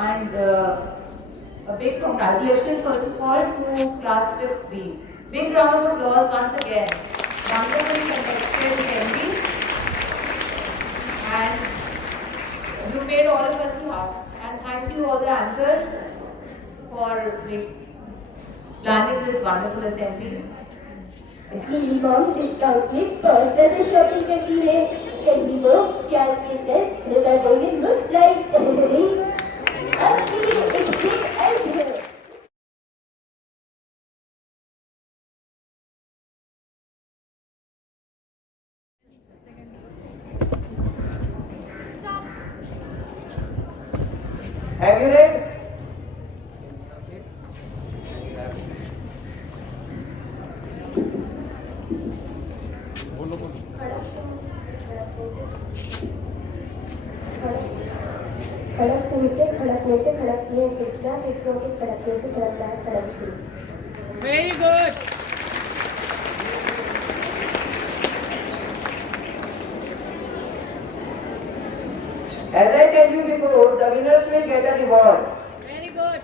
and a big congratulations first of all to class 5B. Big round of applause once again. Wonderfully conducted assembly, and you made all of us laugh. And thank you all the anchors for planning this wonderful assembly. Minimum discount with personal shopping can be made. Can be more. Yes, business. Look at what it looks like. Actually, it's big as well. Have you read? खड़क से मीठे खड़कने से खड़कती है खिड़कियाँ खिड़कियों के खड़कने से खड़कता है खड़क से Very good. As I tell you before, the winners will get a reward. Very good.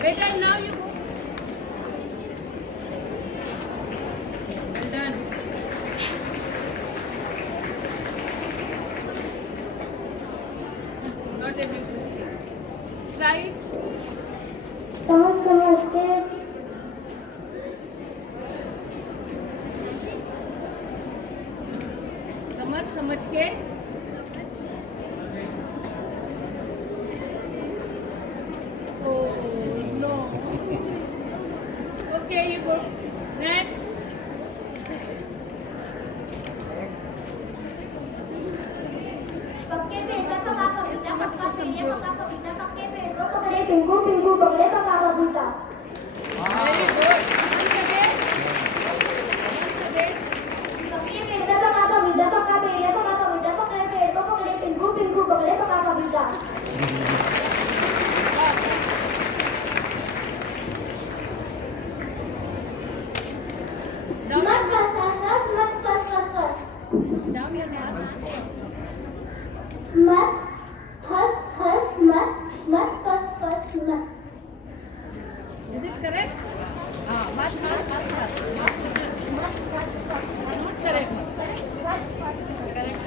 Beta, now you go. Well done. Not able to speak. Try it. समझते समझ के Oh no. Okay, you go. Next. पक्के पेड़ का पका पपीता पक्का पेड़ पका पपीता पक्के पेड़ को पकड़े पिंकू पिंकू पकड़े पका पपीता Very good. Once again. पक्के पेड़ का पका पपीता पक्का पेड़ पका पपीता पक्के पेड़ को पकड़े पिंकू पिंकू पकड़े पका पपीता मत फस Down your hands. मत हंस मत फस मत Is it correct? Not correct. Correct.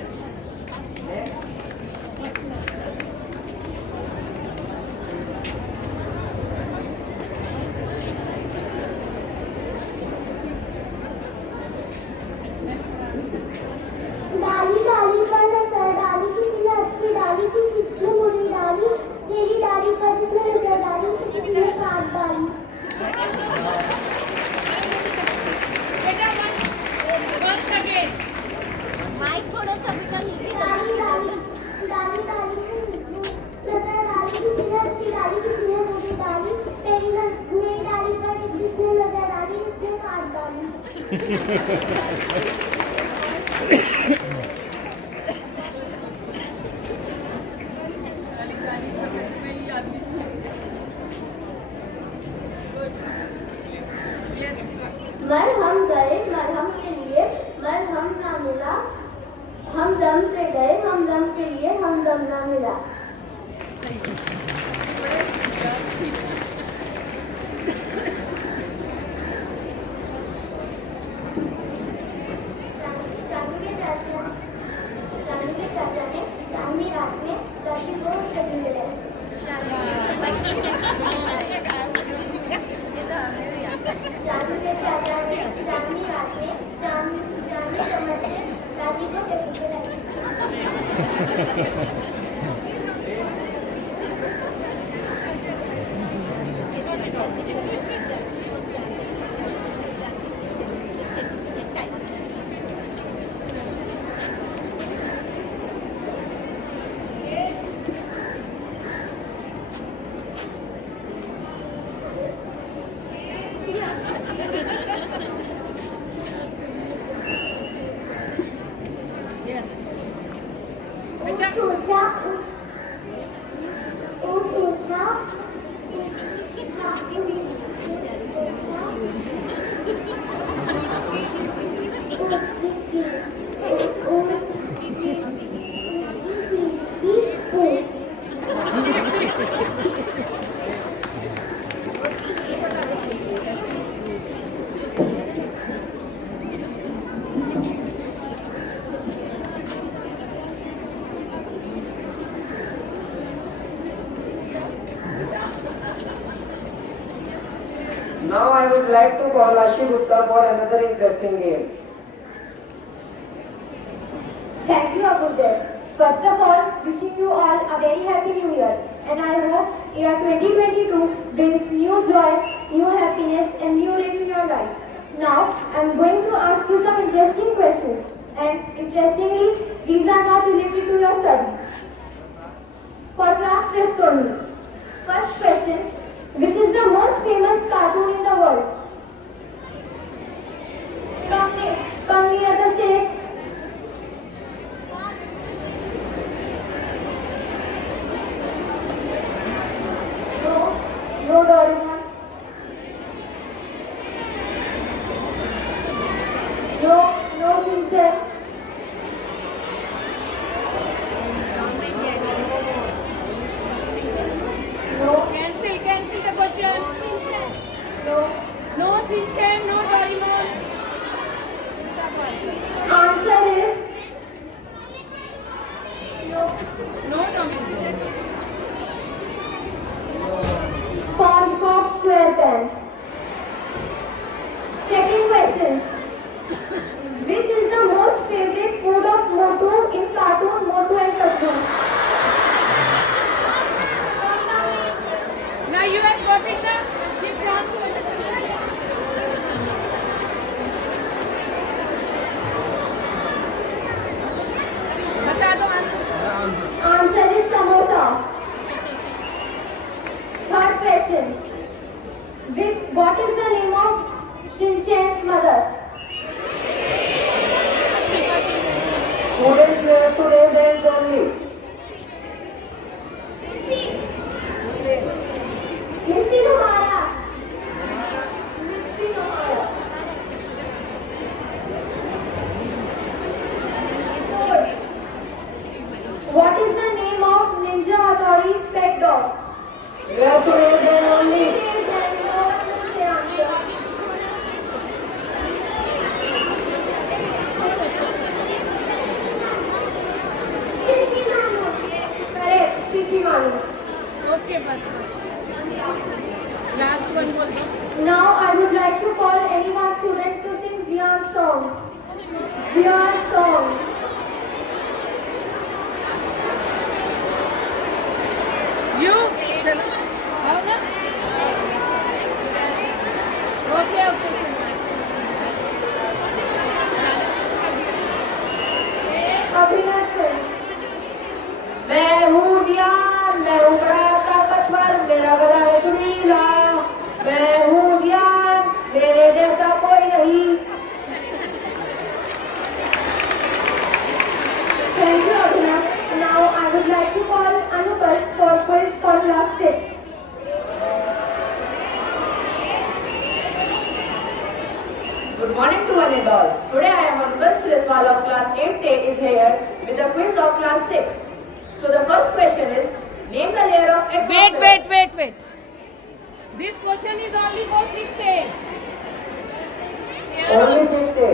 डाली डाली पर नजर डाली कितनी अच्छी डाली की कितनी बुरी डाली तेरी डाली पर जिसने नजर डाली कितनी काट डाली Once again. माइक थोड़ा सा बेटा नीचे डाली डाली डाली डाली नजर डाली कितनी अच्छी डाली कितनी बुरी डाली तेरी मेरी डाली पर जिसने नजर डाली उसने काट डाली Yes. मरहम गए मरहम के लिए मरहम ना मिला हम दम से गए हम दम के लिए हम दम ना मिला चांदी के चाचा ने चांदी रात में चाची को चली मिले चांदी के चाचा ने चांदी रात में चांदी चम्मच से चाची को चली मिले Now I would like to call Ashi Gupta for another interesting game. Thank you, Abuzar. First of all, wishing you all a very happy new year. And I hope year 2022 brings new joy, new happiness and new life in your life. Now, I am going to ask you some interesting questions. And interestingly, these are not related to your studies. For class 5th only. First question, which is the most famous cartoon in the world? Come near the stage. No Doraemon. No Shinchan. No. Cancel the question. No Shinchan, no Doraemon. Answer is no. No Tom and Jerry. SpongeBob SquarePants. Second question. Which is the most favorite food of Motu in cartoon Motu and Pattu? Now you have got it, sir. Give chance to understand. बता दो answer. Answer is samosa. Third question. What is the name of Shinchan's mother? Students, you have to raise hands only. Mitzi Nohara. Mitzi Nohara. Fourth. What is the name of Ninja Hattori's pet dog? You have to raise hands only. Raise hand, no one will say answer. Shishimanu. Correct, Shishimanu. Okay, बस. Last one बोल दो. Now I would like to call any one student to sing Jian's song. Jian's song. You. चलो. आओ ना. Okay. Abhinav sir. मैं हूँ जियान, मैं हूँ बड़ा ताकतवर, मेरा गला है सुरीला। मैं हूँ जियान, मेरे जैसा कोई नहीं। Thank you, Abhinav. Now I would like to call Anupal for quiz for class 6. Good morning to one and all. Today I am Anupal Sureswal of class 8A is here with the quiz of class 6. So the first question is, name the layer of X. Wait. This question is only for 6th A. Only 6A.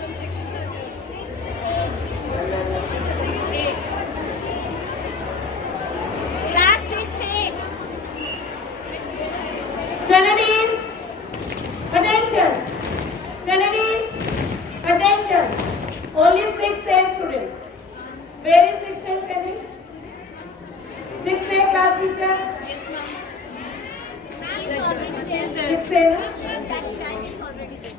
Some sections are Class 6A. Studies, attention. Only 6th A student. Where is 6th A standing? 6th A class teacher? Yes, ma'am. She's there. 6th A, no? That time is already there.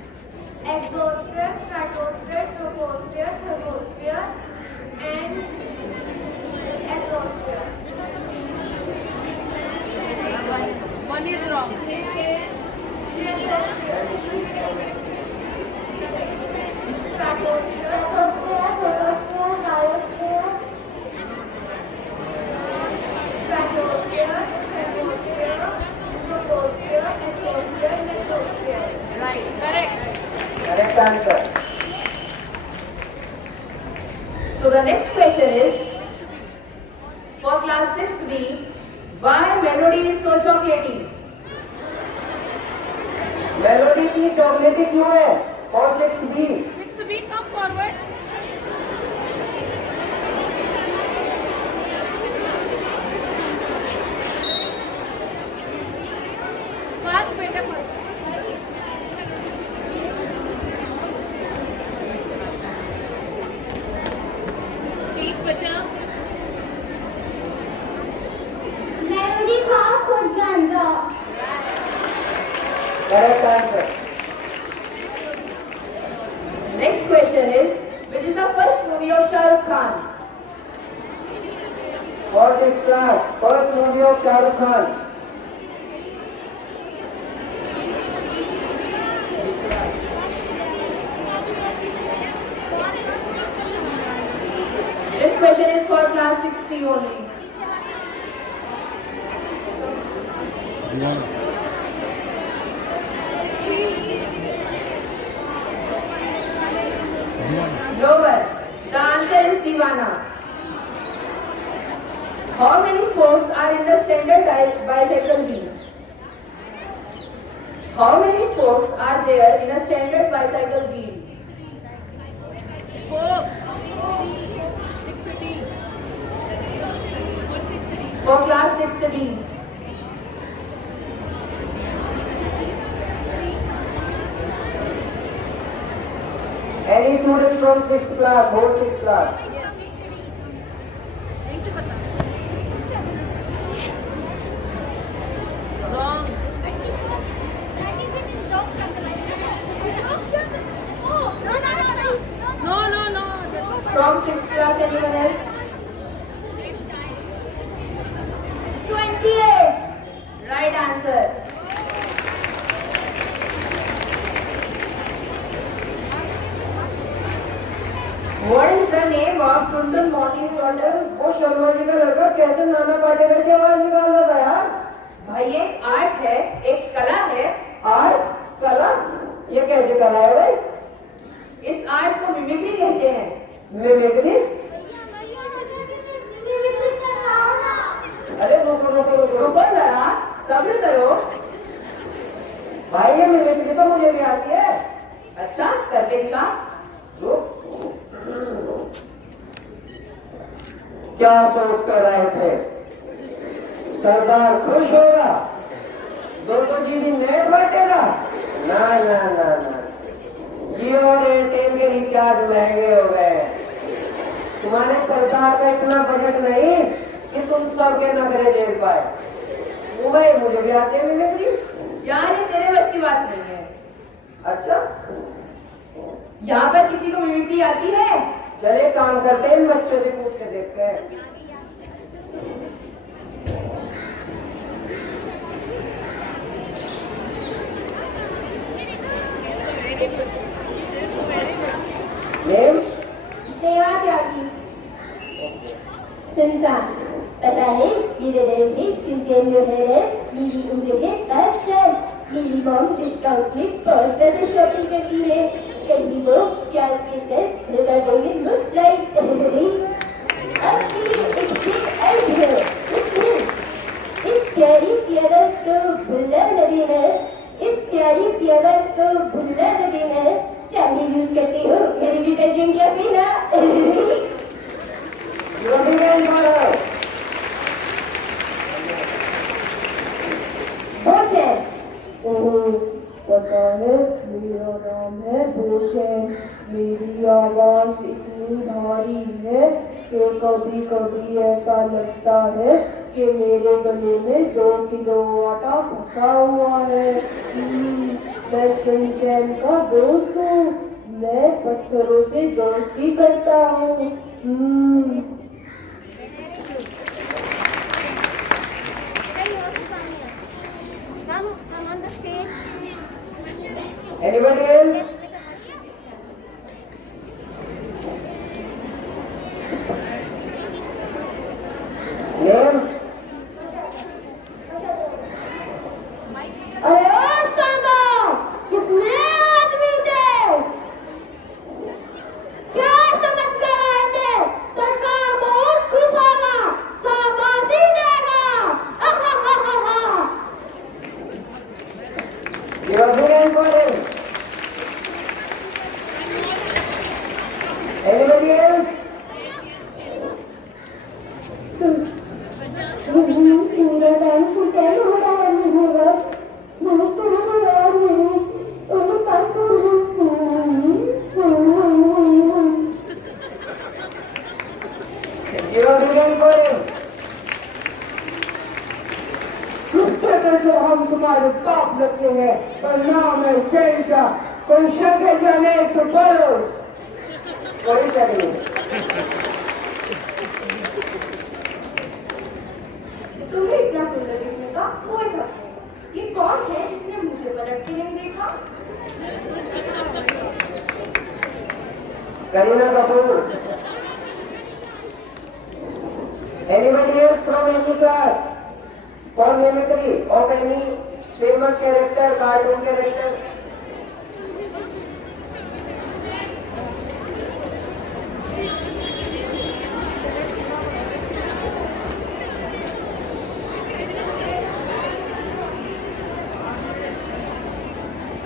Exosphere, stratosphere, troposphere, thermosphere, and exosphere. One is wrong. Stratosphere, lithosphere, photosphere, biosphere, stratosphere, thermosphere, troposphere, exosphere, mesosphere. Right. Correct. Correct answer. So the next question is, for class 6B, why melody is so chocolatey? Melody की चॉकलेटी क्यों है? For 6B. 6th B, come forward. Fast, better first. hop or ganja? Correct answer. Next question is, which is the first movie of Shah Rukh Khan? First is class. First movie of Shah Rukh Khan. This question is for class 6C only. Lower. The answer is Divana. How many spokes are in the standard bicycle wheel? How many spokes are there in a standard bicycle wheel? 6:30. For class 6th D. Any student from 6th class, whole 6th class? Wrong. No. From 6th class, anyone else? 28. Right answer. What is the name of Tuntun Mausi's daughter? वो शर्मा जी का लड़का कैसे नाना पाटेकर की आवाज निकाल रहा था यार? भाई एक आर्ट है, एक कला है। आर्ट, कला? ये कैसे कला है भाई? इस आर्ट को मिमिक्री कहते हैं। मिमिक्री? अरे रुको जरा, सब्र करो। भाई ये मिमिक्री तो मुझे भी आती है। अच्छा, करके दिखा। क्या सोच कर रहे थे? सरदार खुश होगा? 2 GB नेट बांटेगा? ना। जियो और एयरटेल के रिचार्ज महंगे हो गए। तुम्हारे सरदार का इतना बजट नहीं कि तुम सबके नखरे झेल पाए। भाई मुझे भी आते हैं मिमिक्री। यार ये तेरे बस की बात नहीं है। अच्छा, यहाँ पर किसी को मिमिक्री आती है? चले काम करते हैं, इन बच्चों से पूछ के देखते हैं। नेम? स्नेहा त्यागी। सुनसान, पता है मेरे नेम है शिवचंद जोहर है। मेरी उम्र है 10 साल। मेरी मॉम डिस्काउंट में बहुत ज्यादा शॉपिंग करती है। कभी वो प्याज के साथ घर वालों में मुफ्तलाई कर रही। अब के लिए एक ट्रिक अर्ज है। इस प्यारी सी आवाज को भुला न देना। इस प्यारी सी आवाज को भुला न देना। चाहे यूज करते हो घर डिटर्जेंट या पीना। पता है मेरा नाम है भोजन। मेरी आवाज इतनी भारी है कि कभी कभी ऐसा लगता है कि मेरे गले में 2 किलो आटा फंसा हुआ है। मैं शनचैन का दोस्त हूँ। मैं पत्थरों से दोस्ती करता हूँ। Anybody else? Name? अरे ओ सरदार, कितने आदमी थे? क्या समझ कर रहे थे? सरकार बहुत खुश होगा, शाबाशी देगा। You are good for him. Anybody else? तो हम तुम्हारे बाप लगते हैं, पर नाम है शहनशाह। कोई शक है क्या? नहीं तो बोलो। कोई शक नहीं। तुम्हें इतना सुंदर दिखने का कोई हक नहीं। ये कौन है जिसने मुझे पलट के नहीं देखा? Kareena Kapoor. Anybody else from any class for mimicry of any famous character, cartoon character?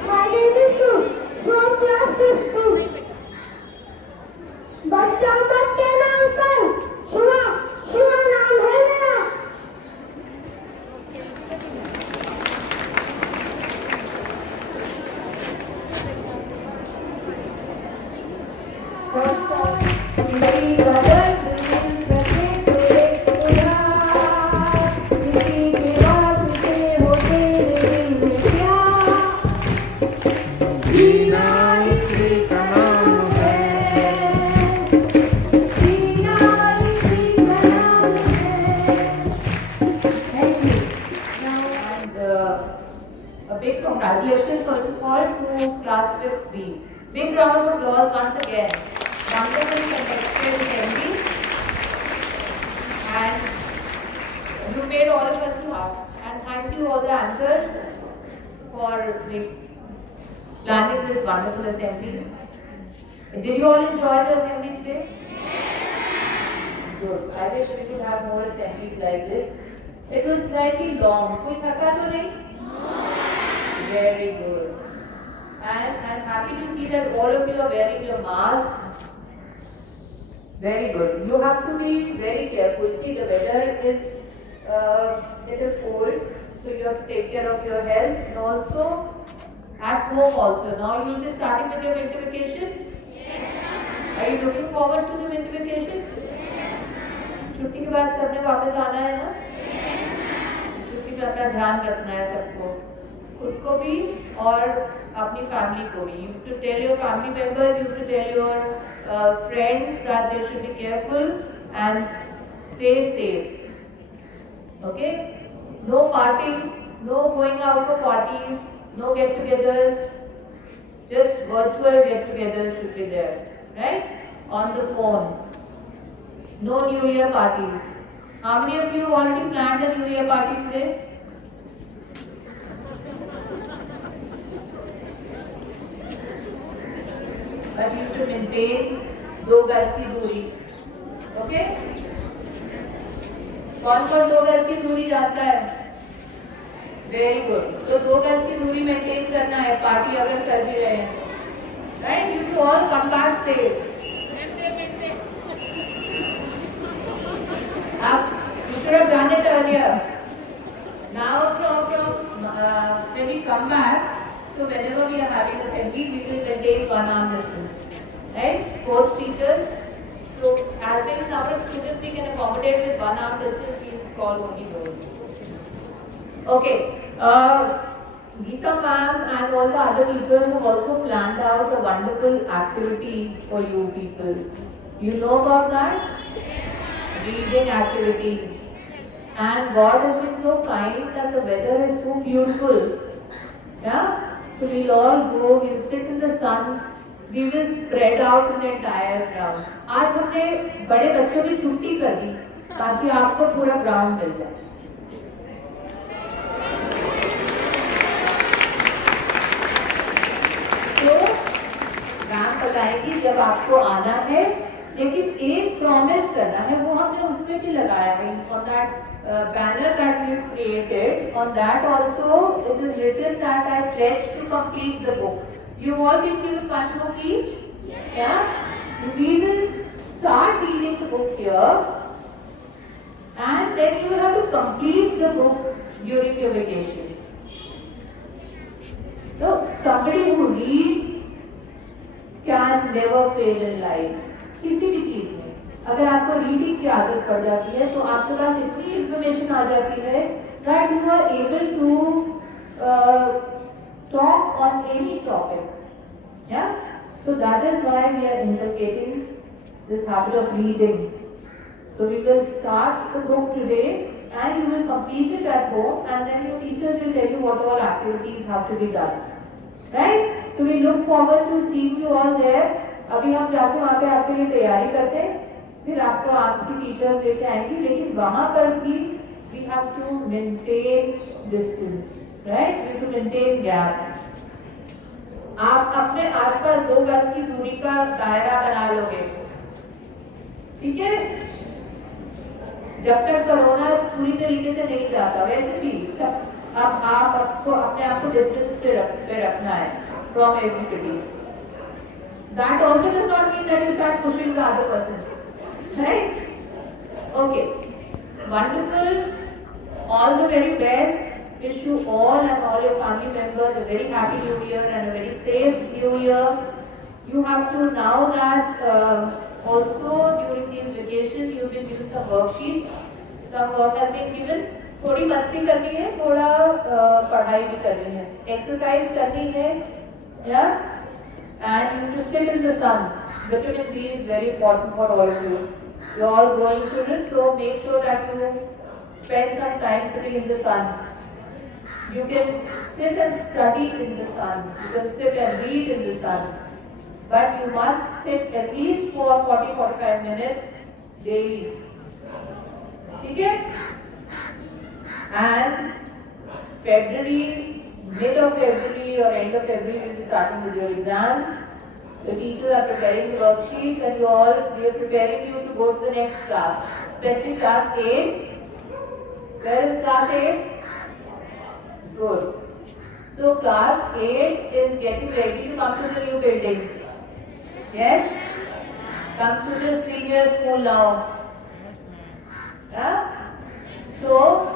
My name is Shu from class 6. बच्चा मत कहना अंकल, शिवा, शिवा नाम है मेरा। A big congratulations also called to class 5B. Big round of applause once again. Wonderfully conducted assembly, and you made all of us laugh. And thank you all the anchors for planning this wonderful assembly. Did you all enjoy the assembly today? Good. I wish we could have more assemblies like this. It was slightly long. कोई थका तो नहीं? Very good. And I'm happy to see that all of you are wearing your mask. Very good. You have to be very careful. See, the weather is it is cold, so you have to take care of your health, and also at home also. Now you will be starting with your winter vacation. Are you looking forward to the winter vacation? छुट्टी के बाद सबने वापस आना है ना? छुट्टी में अपना ध्यान रखना है सबको, खुद को भी और अपनी फैमिली को भी. You have to tell your family members, you have to tell your friends that they should be careful and stay safe. Okay? No partying, no going out for parties, no get-togethers. Just virtual get-togethers should be there, right? On the phone. No New Year parties. How many of you already planned a New Year party today? But you should maintain 2 गज की दूरी. Okay? कौन कौन 2 गज की दूरी जानता है? Very good. तो 2 गज की दूरी मेंटेन करना है पार्टी अगर कर भी रहे हैं. Right? You two all come back safe. You should have done it earlier. Now when we come back, so whenever we are having assembly, we will maintain 1 arm distance. Right? Sports teachers. So as many number of students we can accommodate with 1 arm distance, we will call only those. Okay. Geeta ma'am and all the other teachers have also planned out a wonderful activity for you people. You know about that? Reading activity. And God has been so kind that the weather is so beautiful. Yeah? So we'll all go, we'll sit in the sun, we will spread out in the entire ground. आज हमने बड़े बच्चों की छुट्टी कर दी ताकि आपको पूरा ग्राउंड मिल जाए. तो मैम बताएगी जब आपको आना है, लेकिन एक प्रॉमिस करना है, वो हमने उसमें भी लगाया है. On that banner that we created, on that also it is written that I pledge to complete the book. You all will give 1 book each. Yeah. We will start reading the book here, and then you will have to complete the book during your vacation. So somebody who reads can never fail in life. किसी भी चीज में अगर आपको reading की आदत पड़ जाती है तो आपके पास इतनी इंफॉर्मेशन आ जाती है that you are able to talk on any topic. Yeah? So that is why we are inculcating this habit of reading. So we will start the book today and you will complete it at home and then your teachers will tell you what all activities have to be done. Right? So we look forward to seeing you all there. अभी हम जाके वहाँ पे आपके लिए तैयारी करते हैं, फिर आपको आपकी टीचर्स लेके आएंगी, लेकिन वहाँ पर भी we have to maintain distance, right? We have to maintain gap. आप अपने आसपास 2 गज की दूरी का दायरा बना लोगे, ठीक है? जब तक कोरोना पूरी तरीके से नहीं जाता, वैसे भी अब आपको अपने आप को डिस्टेंस पे रखना है from everybody. That also does not mean that you start pushing the other person, right? Okay, wonderful. All the very best. Wish you all and all your family members a very happy new year and a very safe new year. You have to now that also during these vacations you've been given some worksheets. Some work has been given. थोड़ी मस्ती करनी है, थोड़ा पढ़ाई भी करनी है, exercise करनी है, yeah? And you have to sit in the sun. Vitamin D is very important for all of you. You are all growing children, so make sure that you spend some time sitting in the sun. You can sit and study in the sun. You can sit and read in the sun. But you must sit at least for 40-45 minutes daily. Okay? And February, mid of February or end of February, you will be starting with your exams. The teachers are preparing the worksheets and we are preparing you to go to the next class, especially class 8. Where is class 8? Good. So class 8 is getting ready to come to the new building. Yes? Come to the senior school now. Yeah? So,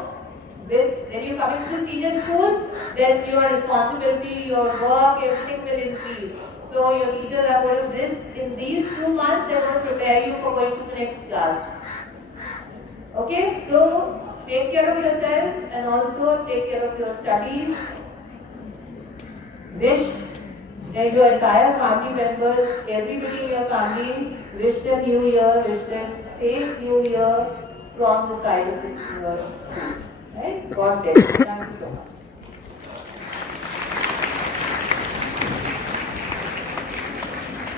when you come into the senior school, then your responsibility, your work, everything will increase. So your teachers are going to in these 2 months, they are going to prepare you for going to the next class. Okay? So take care of yourself and also take care of your studies. Wish your entire family members, everybody in your family, wish them New Year, wish them safe New Year from the side of the school. Right? God bless you. Thank you.